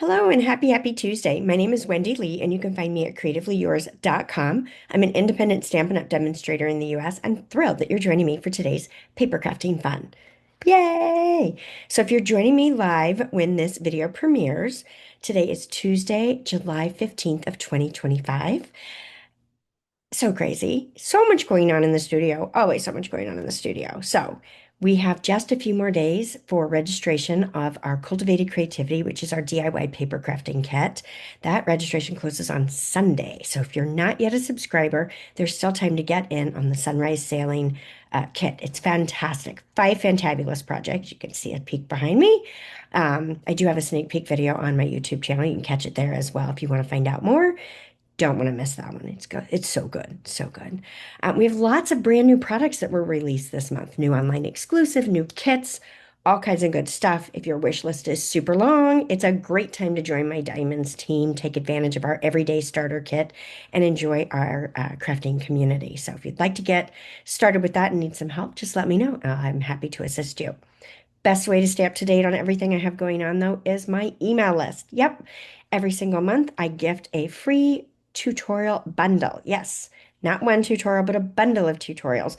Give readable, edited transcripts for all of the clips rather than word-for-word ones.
Hello and happy Tuesday. My name is Wendy Lee, and you can find me at creativeleeyours.com. I'm an independent Stampin' Up! Demonstrator in the US. I'm thrilled that you're joining me for today's paper crafting fun. Yay! So if you're joining me live when this video premieres, today is Tuesday, July 15th of 2025. So crazy. So much going on in the studio. Always so much going on in the studio. So we have just a few more days for registration of our Cultivated Creativity, which is our DIY paper crafting kit. That registration closes on Sunday. So if you're not yet a subscriber, there's still time to get in on the Sunrise Sailing kit. It's fantastic. 5 fantabulous projects. You can see a peek behind me. I do have a sneak peek video on my YouTube channel. You can catch it there as well if you want to find out more. Don't want to miss that one. It's good. It's so good. So good. We have lots of brand new products that were released this month. New online exclusive, new kits, all kinds of good stuff. If your wish list is super long, it's a great time to join my Diamonds team, take advantage of our everyday starter kit, and enjoy our crafting community. So if you'd like to get started with that and need some help, just let me know. I'm happy to assist you. Best way to stay up to date on everything I have going on, though, is my email list. Yep. Every single month, I gift a free tutorial bundle. Yes, not one tutorial, but a bundle of tutorials.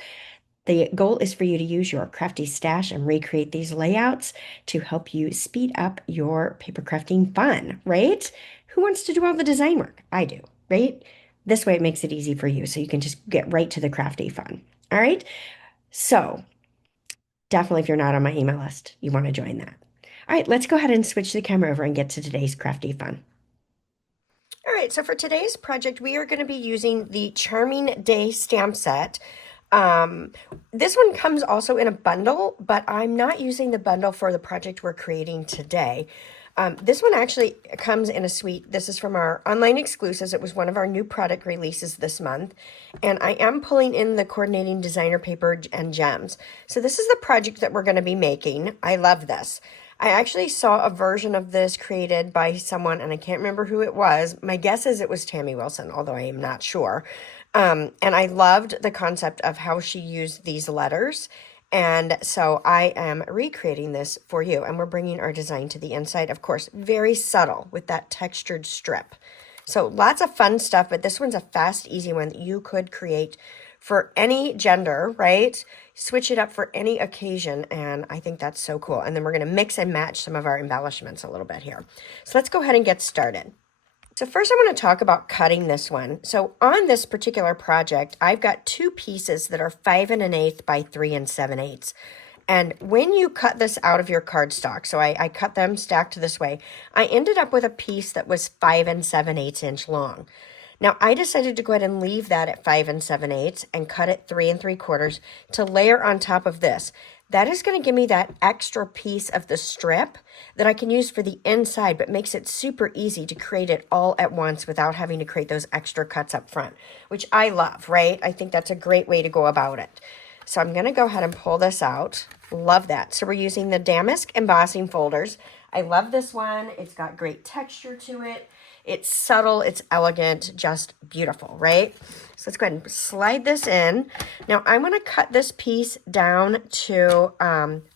The goal is for you to use your crafty stash and recreate these layouts to help you speed up your paper crafting fun, right? Who wants to do all the design work? I do, right? This way it makes it easy for you so you can just get right to the crafty fun. All right. So definitely if you're not on my email list, you want to join that. All right, let's go ahead and switch the camera over and get to today's crafty fun. All right, so for today's project, we are going to be using the Charming Day stamp set. This one comes also in a bundle, but I'm not using the bundle for the project we're creating today. This one actually comes in a suite. This is from our online exclusives. It was one of our new product releases this month. And I am pulling in the coordinating designer paper and gems. So this is the project that we're going to be making. I love this. I actually saw a version of this created by someone, and I can't remember who it was. My guess is it was Tammy Wilson, although I am not sure. And I loved the concept of how she used these letters. And so I am recreating this for you, and we're bringing our design to the inside. Of course, very subtle with that textured strip. So lots of fun stuff, but this one's a fast, easy one that you could create for any gender, right? Switch it up for any occasion, and I think that's so cool. And then we're going to mix and match some of our embellishments a little bit here. So let's go ahead and get started. So first I want to talk about cutting this one. So on this particular project, I've got 2 pieces that are 5 1/8 by 3 7/8. And when you cut this out of your cardstock, so I cut them stacked this way, I ended up with a piece that was 5 7/8 inch long. Now I decided to go ahead and leave that at 5 7/8 and cut it 3 3/4 to layer on top of this. That is going to give me that extra piece of the strip that I can use for the inside, but makes it super easy to create it all at once without having to create those extra cuts up front, which I love, right? I think that's a great way to go about it. So I'm going to go ahead and pull this out. Love that. So we're using the Damask embossing folders. I love this one. It's got great texture to it. It's subtle, it's elegant, just beautiful, right? So let's go ahead and slide this in. Now I'm going to cut this piece down to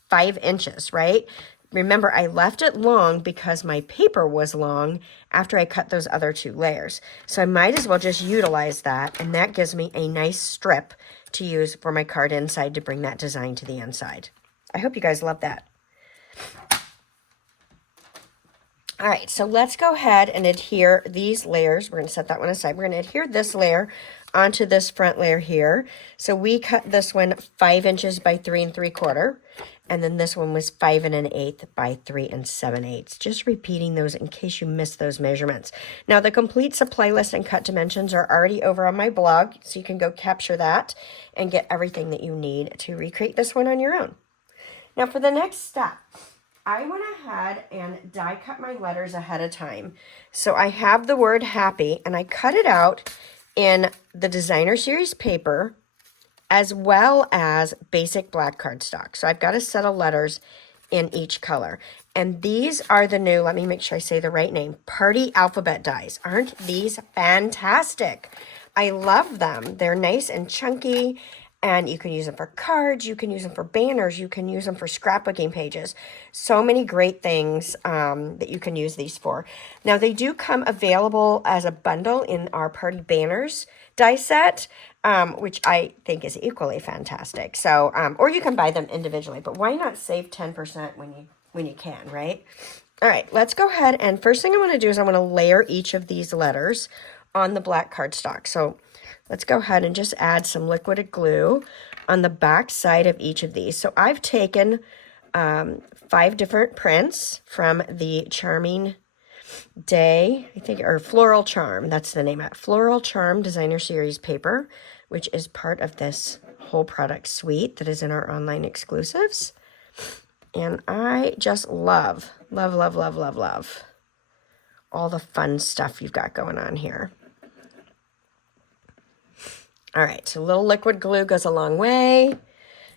5 inches, right? Remember, I left it long because my paper was long after I cut those other 2 layers. So I might as well just utilize that, and that gives me a nice strip to use for my card inside to bring that design to the inside. I hope you guys love that. All right, so let's go ahead and adhere these layers. We're going to set that one aside. We're going to adhere this layer onto this front layer here. So we cut this one 5 inches by 3 3/4, and then this one was 5 1/8 by 3 7/8. Just repeating those in case you missed those measurements. Now the complete supply list and cut dimensions are already over on my blog, so you can go capture that and get everything that you need to recreate this one on your own. Now for the next step, I went ahead and die cut my letters ahead of time. So I have the word happy, and I cut it out in the designer series paper as well as basic black cardstock. So I've got a set of letters in each color. And these are the new, let me make sure I say the right name, Party Alphabet dies. Aren't these fantastic? I love them. They're nice and chunky. And you can use them for cards, you can use them for banners, you can use them for scrapbooking pages. So many great things that you can use these for. Now, they do come available as a bundle in our Party Banners die set, which I think is equally fantastic. So, or you can buy them individually, but why not save 10% when you can, right? All right, let's go ahead, and first thing I want to do is I want to layer each of these letters on the black cardstock. So let's go ahead and just add some liquid glue on the back side of each of these. So I've taken 5 different prints from the Charming Day, I think, or Floral Charm, that's the name of it, Floral Charm Designer Series paper, which is part of this whole product suite that is in our online exclusives. And I just love all the fun stuff you've got going on here. All right, so a little liquid glue goes a long way.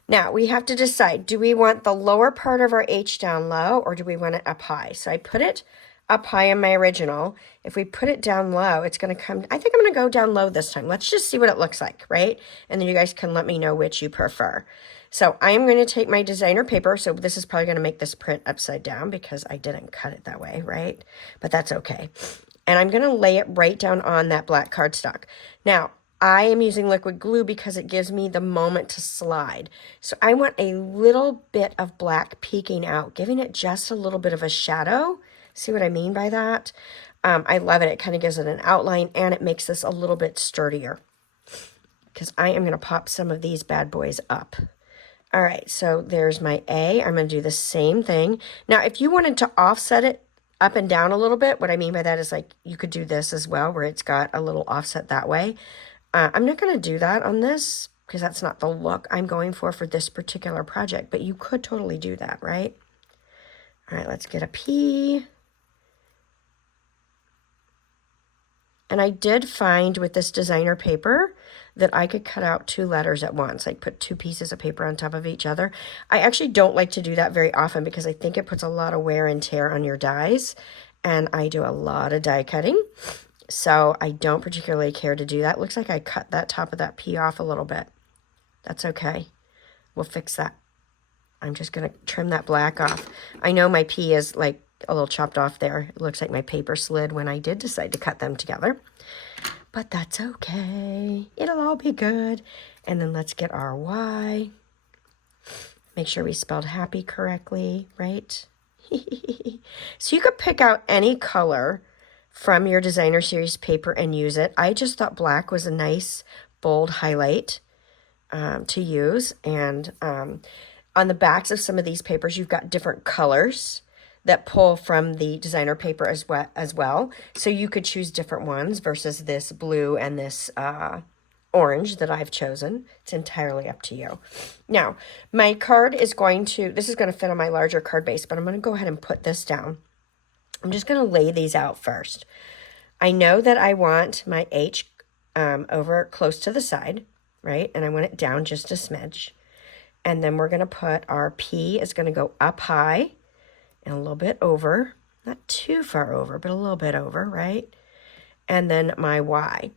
Now, we have to decide, do we want the lower part of our H down low, or do we want it up high? So I put it up high in my original. If we put it down low, it's going to come, I think I'm going to go down low this time. Let's just see what it looks like, right? And then you guys can let me know which you prefer. So I am going to take my designer paper. So this is probably going to make this print upside down because I didn't cut it that way, right? But that's okay. And I'm going to lay it right down on that black cardstock. Now, I am using liquid glue because it gives me the moment to slide. So I want a little bit of black peeking out, giving it just a little bit of a shadow. See what I mean by that? I love it. It kind of gives it an outline, and it makes this a little bit sturdier because I am going to pop some of these bad boys up. All right, so there's my A. I'm going to do the same thing. Now, if you wanted to offset it up and down a little bit, what I mean by that is like you could do this as well where it's got a little offset that way. I'm not going to do that on this because that's not the look I'm going for this particular project, but you could totally do that, right? All right, let's get a P. And I did find with this designer paper that I could cut out 2 letters at once, like put 2 pieces of paper on top of each other. I actually don't like to do that very often because I think it puts a lot of wear and tear on your dies, and I do a lot of die cutting. So I don't particularly care to do that. Looks like I cut that top of that P off a little bit. That's okay. We'll fix that. I'm just going to trim that black off. I know my P is like a little chopped off there. It looks like my paper slid when I did decide to cut them together. But that's okay. It'll all be good. And then let's get our Y. Make sure we spelled happy correctly, right? So you could pick out any color from your designer series paper and use it. I just thought black was a nice bold highlight to use. And on the backs of some of these papers, you've got different colors that pull from the designer paper as well. So you could choose different ones versus this blue and this orange that I've chosen. It's entirely up to you. Now, my card is this is going to fit on my larger card base, but I'm going to go ahead and put this down. I'm just going to lay these out first. I know that I want my H over close to the side, right? And I want it down just a smidge. And then we're going to put our P is going to go up high and a little bit over. Not too far over, but a little bit over, right? And then my Y.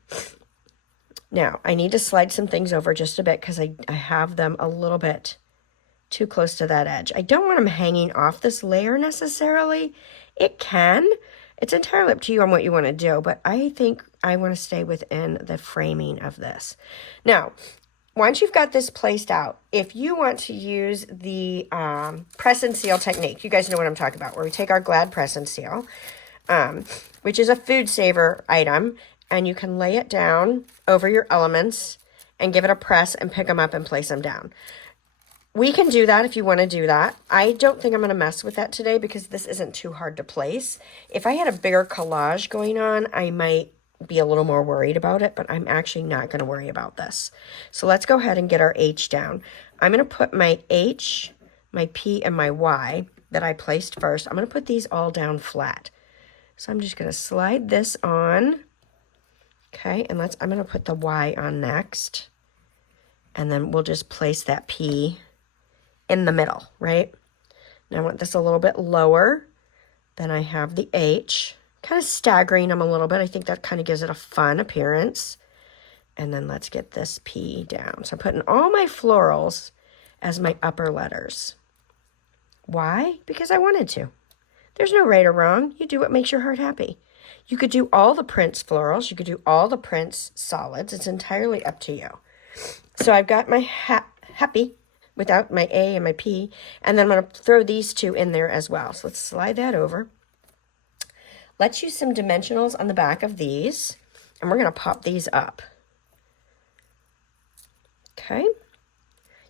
Now, I need to slide some things over just a bit because I have them a little bit too close to that edge. I don't want them hanging off this layer necessarily. It can. It's entirely up to you on what you want to do, but I think I want to stay within the framing of this. Now, once you've got this placed out, if you want to use the press and seal technique, you guys know what I'm talking about, where we take our Glad press and seal, which is a food saver item, and you can lay it down over your elements and give it a press and pick them up and place them down. We can do that if you want to do that. I don't think I'm going to mess with that today because this isn't too hard to place. If I had a bigger collage going on, I might be a little more worried about it, but I'm actually not going to worry about this. So let's go ahead and get our H down. I'm going to put my H, my P, and my Y that I placed first. I'm going to put these all down flat. So I'm just going to slide this on. Okay, and I'm going to put the Y on next. And then we'll just place that P in the middle, right? Now I want this a little bit lower than I have the H. Kind of staggering them a little bit. I think that kind of gives it a fun appearance. And then let's get this P down. So I'm putting all my florals as my upper letters. Why? Because I wanted to. There's no right or wrong. You do what makes your heart happy. You could do all the Prince florals. You could do all the Prince solids. It's entirely up to you. So I've got my happy without my A and my P. And then I'm going to throw these two in there as well. So let's slide that over. Let's use some dimensionals on the back of these. And we're going to pop these up. Okay.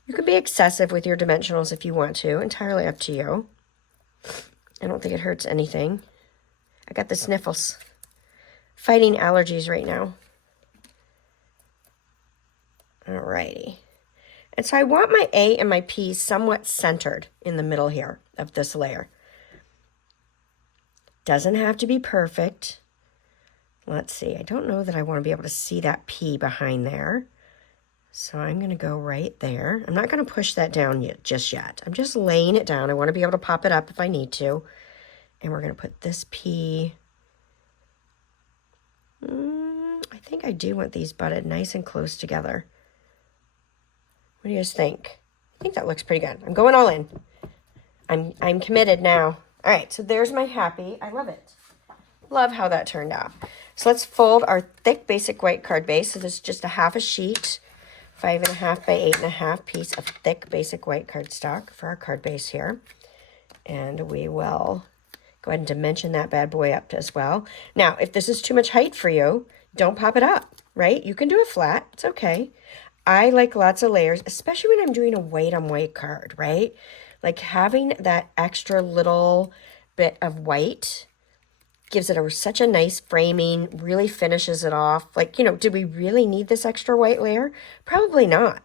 You can be excessive with your dimensionals if you want to. Entirely up to you. I don't think it hurts anything. I got the sniffles. Fighting allergies right now. Alrighty. And so I want my A and my P somewhat centered in the middle here of this layer. Doesn't have to be perfect. Let's see. I don't know that I want to be able to see that P behind there. So I'm going to go right there. I'm not going to push that down just yet. I'm just laying it down. I want to be able to pop it up if I need to. And we're going to put this P. I think I do want these butted nice and close together. What do you guys think? I think that looks pretty good. I'm going all in. I'm committed now. All right, so there's my happy. I love it. Love how that turned out. So let's fold our thick basic white card base. So this is just a half a sheet, 5.5 by 8.5 piece of thick basic white cardstock for our card base here. And we will go ahead and dimension that bad boy up as well. Now, if this is too much height for you, don't pop it up, right? You can do a flat. It's okay. I like lots of layers, especially when I'm doing a white on white card, right? Like having that extra little bit of white gives it such a nice framing, really finishes it off. Like, you know, do we really need this extra white layer? Probably not.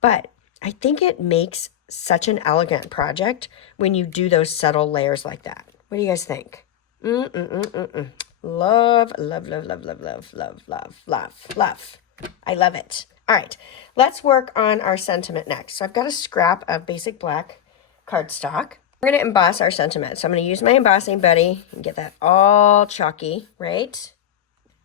But I think it makes such an elegant project when you do those subtle layers like that. What do you guys think? Love, love, love, love, love, love, love, love, love, love. I love it. All right, let's work on our sentiment next. So I've got a scrap of basic black cardstock. We're going to emboss our sentiment. So I'm going to use my embossing buddy and get that all chalky, right?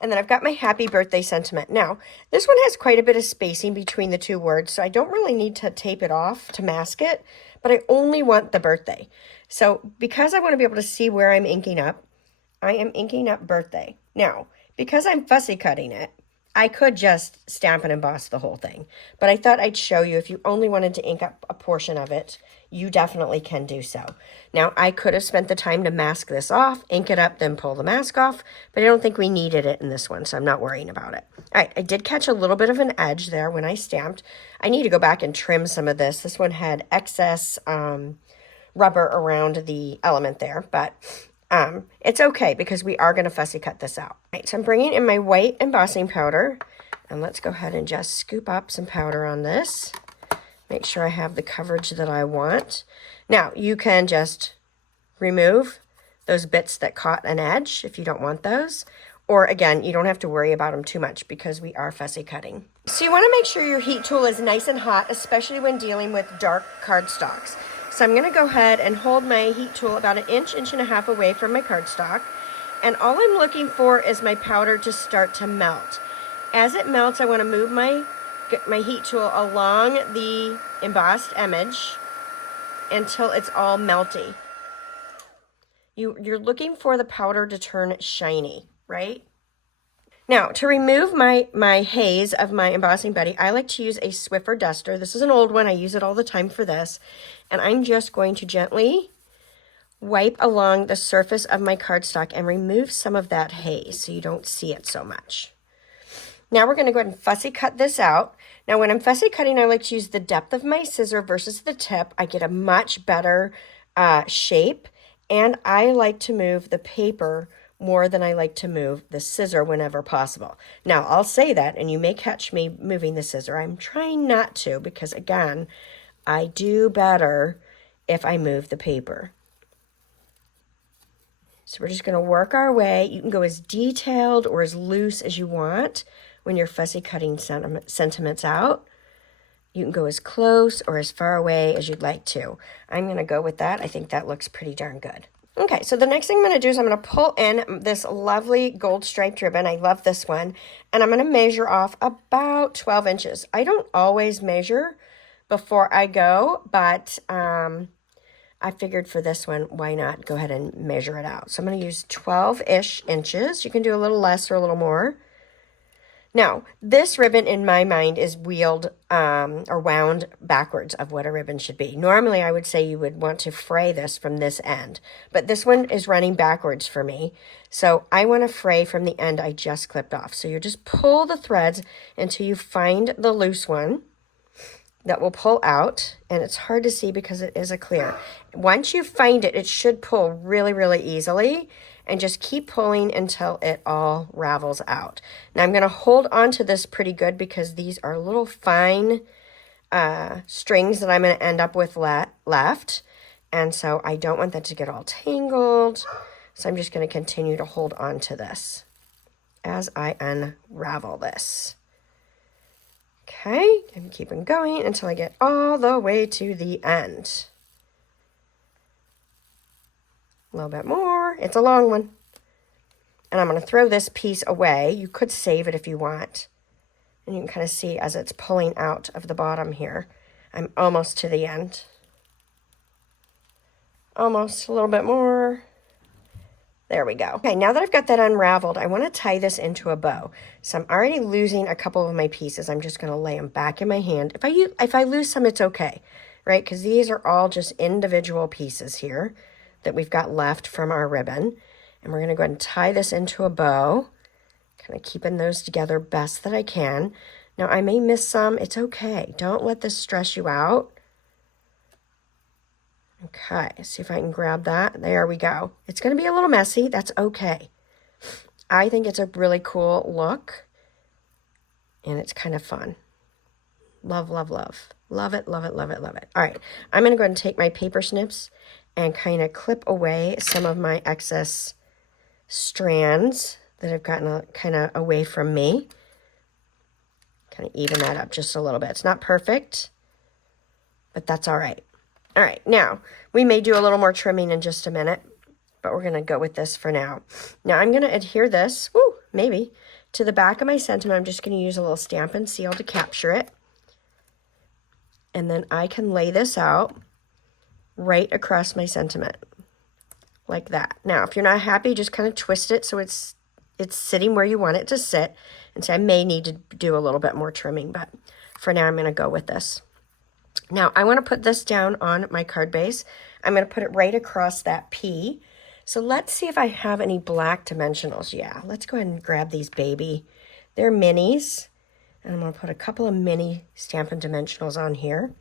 And then I've got my happy birthday sentiment. Now, this one has quite a bit of spacing between the two words, so I don't really need to tape it off to mask it, but I only want the birthday. So because I want to be able to see where I'm inking up, I am inking up birthday. Now, because I'm fussy cutting it, I could just stamp and emboss the whole thing, but I thought I'd show you if you only wanted to ink up a portion of it, you definitely can do so. Now, I could have spent the time to mask this off, ink it up, then pull the mask off, but I don't think we needed it in this one, so I'm not worrying about it. All right, I did catch a little bit of an edge there when I stamped. I need to go back and trim some of this. This one had excess rubber around the element there, but it's okay because we are going to fussy cut this out. All right, so I'm bringing in my white embossing powder, and let's go ahead and just scoop up some powder on this. Make sure I have the coverage that I want. Now, you can just remove those bits that caught an edge if you don't want those. Or again, you don't have to worry about them too much because we are fussy cutting. So you want to make sure your heat tool is nice and hot, especially when dealing with dark cardstocks. So I'm going to go ahead and hold my heat tool about an inch, inch and a half away from my cardstock. And all I'm looking for is my powder to start to melt. As it melts, I want to move my heat tool along the embossed image until it's all melty. You're looking for the powder to turn shiny, right? Now, to remove my haze of my embossing buddy, I like to use a Swiffer duster. This is an old one. I use it all the time for this. And I'm just going to gently wipe along the surface of my cardstock and remove some of that haze so you don't see it so much. Now we're going to go ahead and fussy cut this out. Now when I'm fussy cutting, I like to use the depth of my scissor versus the tip. I get a much better shape, and I like to move the paper more than I like to move the scissor whenever possible. Now I'll say that, and you may catch me moving the scissor. I'm trying not to because, again, I do better if I move the paper. So we're just going to work our way. You can go as detailed or as loose as you want when you're fussy cutting sentiments out. You can go as close or as far away as you'd like to. I'm going to go with that. I think that looks pretty darn good. Okay, so the next thing I'm going to do is I'm going to pull in this lovely gold striped ribbon. I love this one. And I'm going to measure off about 12 inches. I don't always measure before I go, but I figured for this one, why not go ahead and measure it out. So I'm going to use 12-ish inches. You can do a little less or a little more. Now, this ribbon in my mind is wheeled or wound backwards of what a ribbon should be. Normally, I would say you would want to fray this from this end, but this one is running backwards for me. So I want to fray from the end I just clipped off. So you just pull the threads until you find the loose one that will pull out, and it's hard to see because it is a clear. Once you find it, it should pull really, really easily. And just keep pulling until it all ravels out. Now I'm going to hold on to this pretty good because these are little fine strings that I'm going to end up with left. And so I don't want that to get all tangled. So I'm just going to continue to hold on to this as I unravel this. Okay, I'm keeping going until I get all the way to the end. A little bit more. It's a long one. And I'm going to throw this piece away. You could save it if you want. And you can kind of see as it's pulling out of the bottom here. I'm almost to the end. Almost a little bit more. There we go. Okay, now that I've got that unraveled, I want to tie this into a bow. So I'm already losing a couple of my pieces. I'm just going to lay them back in my hand. If I lose some, it's okay, right? Because these are all just individual pieces here that we've got left from our ribbon. And we're going to go ahead and tie this into a bow, kind of keeping those together best that I can. Now, I may miss some. It's okay. Don't let this stress you out. Okay, see if I can grab that. There we go. It's going to be a little messy. That's okay. I think it's a really cool look, and it's kind of fun. Love, love, love. Love it, love it, love it, love it. All right, I'm going to go ahead and take my paper snips and kind of clip away some of my excess strands that have gotten kind of away from me. Kind of even that up just a little bit. It's not perfect, but that's all right. All right, now we may do a little more trimming in just a minute, but we're going to go with this for now. Now I'm going to adhere this, maybe, to the back of my sentiment. I'm just going to use a little Stampin' Seal to capture it. And then I can lay this out right across my sentiment like that. Now, if you're not happy, just kind of twist it so it's sitting where you want it to sit. And so I may need to do a little bit more trimming, but for now I'm going to go with this. Now, I want to put this down on my card base. I'm going to put it right across that P. So let's see if I have any black dimensionals. Yeah, let's go ahead and grab these baby. They're minis. And I'm going to put a couple of mini Stampin' Dimensionals on here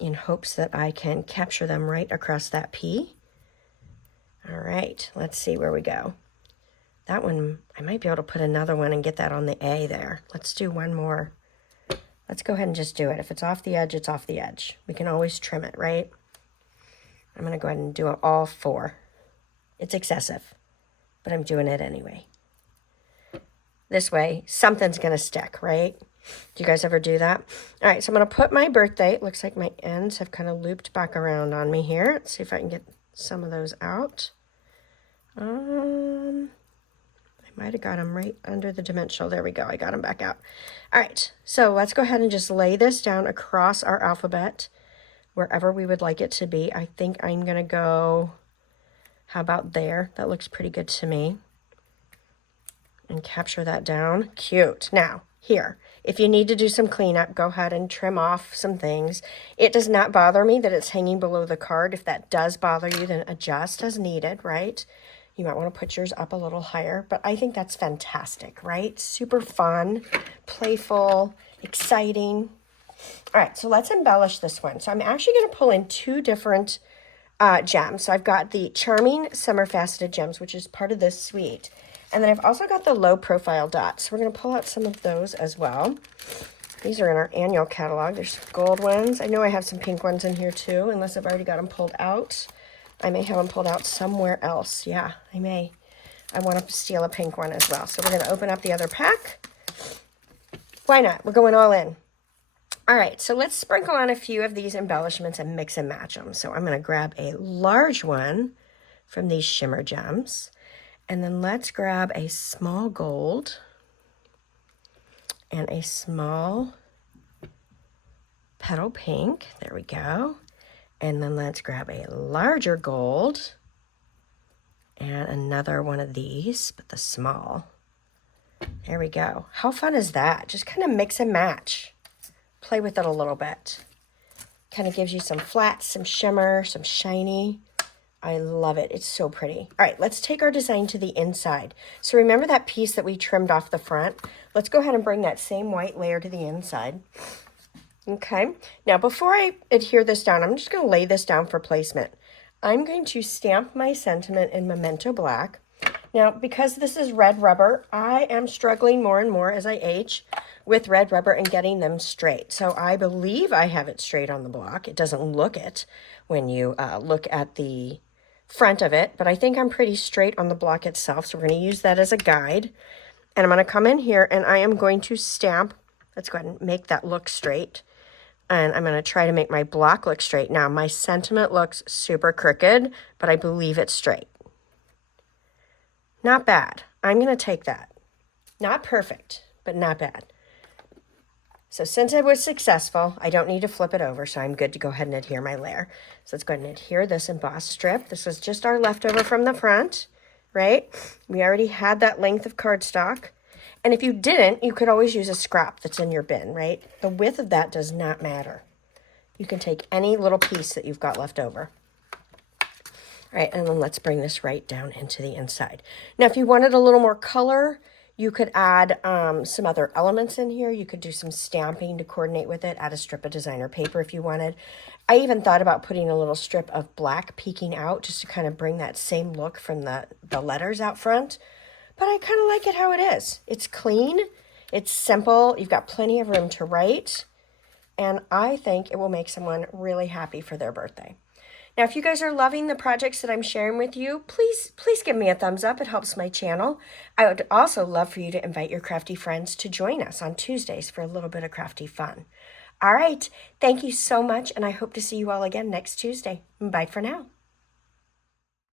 in hopes that I can capture them right across that P. All right, let's see where we go. That one, I might be able to put another one and get that on the A there. Let's do one more. Let's go ahead and just do it. If it's off the edge, it's off the edge. We can always trim it, right? I'm going to go ahead and do all 4. It's excessive, but I'm doing it anyway. This way, something's going to stick, right? Do you guys ever do that? All right, so I'm going to put my birthday. It looks like my ends have kind of looped back around on me here. Let's see if I can get some of those out. I might have got them right under the dimensional. There we go. I got them back out. All right, so let's go ahead and just lay this down across our alphabet wherever we would like it to be. I think I'm going to go, how about there? That looks pretty good to me. And capture that down. Cute. Now, here, if you need to do some cleanup, go ahead and trim off some things. It does not bother me that it's hanging below the card. If that does bother you, then adjust as needed, right? You might want to put yours up a little higher, but I think that's fantastic, right? Super fun, playful, exciting. All right, so let's embellish this one. So I'm actually going to pull in 2 different gems. So I've got the Charming Summer Faceted Gems, which is part of this suite. And then I've also got the low profile dots. So we're going to pull out some of those as well. These are in our annual catalog. There's gold ones. I know I have some pink ones in here too, unless I've already got them pulled out. I may have them pulled out somewhere else. Yeah, I may. I want to steal a pink one as well. So we're going to open up the other pack. Why not? We're going all in. All right, so let's sprinkle on a few of these embellishments and mix and match them. So I'm going to grab a large one from these shimmer gems. And then let's grab a small gold and a small petal pink. There we go. And then let's grab a larger gold and another one of these, but the small. There we go. How fun is that? Just kind of mix and match. Play with it a little bit. Kind of gives you some flats, some shimmer, some shiny. I love it. It's so pretty. All right, let's take our design to the inside. So remember that piece that we trimmed off the front? Let's go ahead and bring that same white layer to the inside. Okay, now before I adhere this down, I'm just going to lay this down for placement. I'm going to stamp my sentiment in Memento Black. Now, because this is red rubber, I am struggling more and more as I age with red rubber and getting them straight. So I believe I have it straight on the block. It doesn't look it when you look at the front of it, but I think I'm pretty straight on the block itself. So we're going to use that as a guide. And I'm going to come in here and I am going to stamp. Let's go ahead and make that look straight. And I'm going to try to make my block look straight. Now, my sentiment looks super crooked, but I believe it's straight. Not bad. I'm going to take that. Not perfect, but not bad. So since it was successful, I don't need to flip it over, so I'm good to go ahead and adhere my layer. So let's go ahead and adhere this embossed strip. This is just our leftover from the front, right? We already had that length of cardstock. And if you didn't, you could always use a scrap that's in your bin, right? The width of that does not matter. You can take any little piece that you've got left over. All right, and then let's bring this right down into the inside. Now, if you wanted a little more color, you could add some other elements in here. You could do some stamping to coordinate with it, add a strip of designer paper if you wanted. I even thought about putting a little strip of black peeking out just to kind of bring that same look from the letters out front. But I kind of like it how it is. It's clean, it's simple, you've got plenty of room to write, and I think it will make someone really happy for their birthday. Now, if you guys are loving the projects that I'm sharing with you, please give me a thumbs up. It helps my channel. I would also love for you to invite your crafty friends to join us on Tuesdays for a little bit of crafty fun. All right, thank you so much, and I hope to see you all again next Tuesday. Bye for now.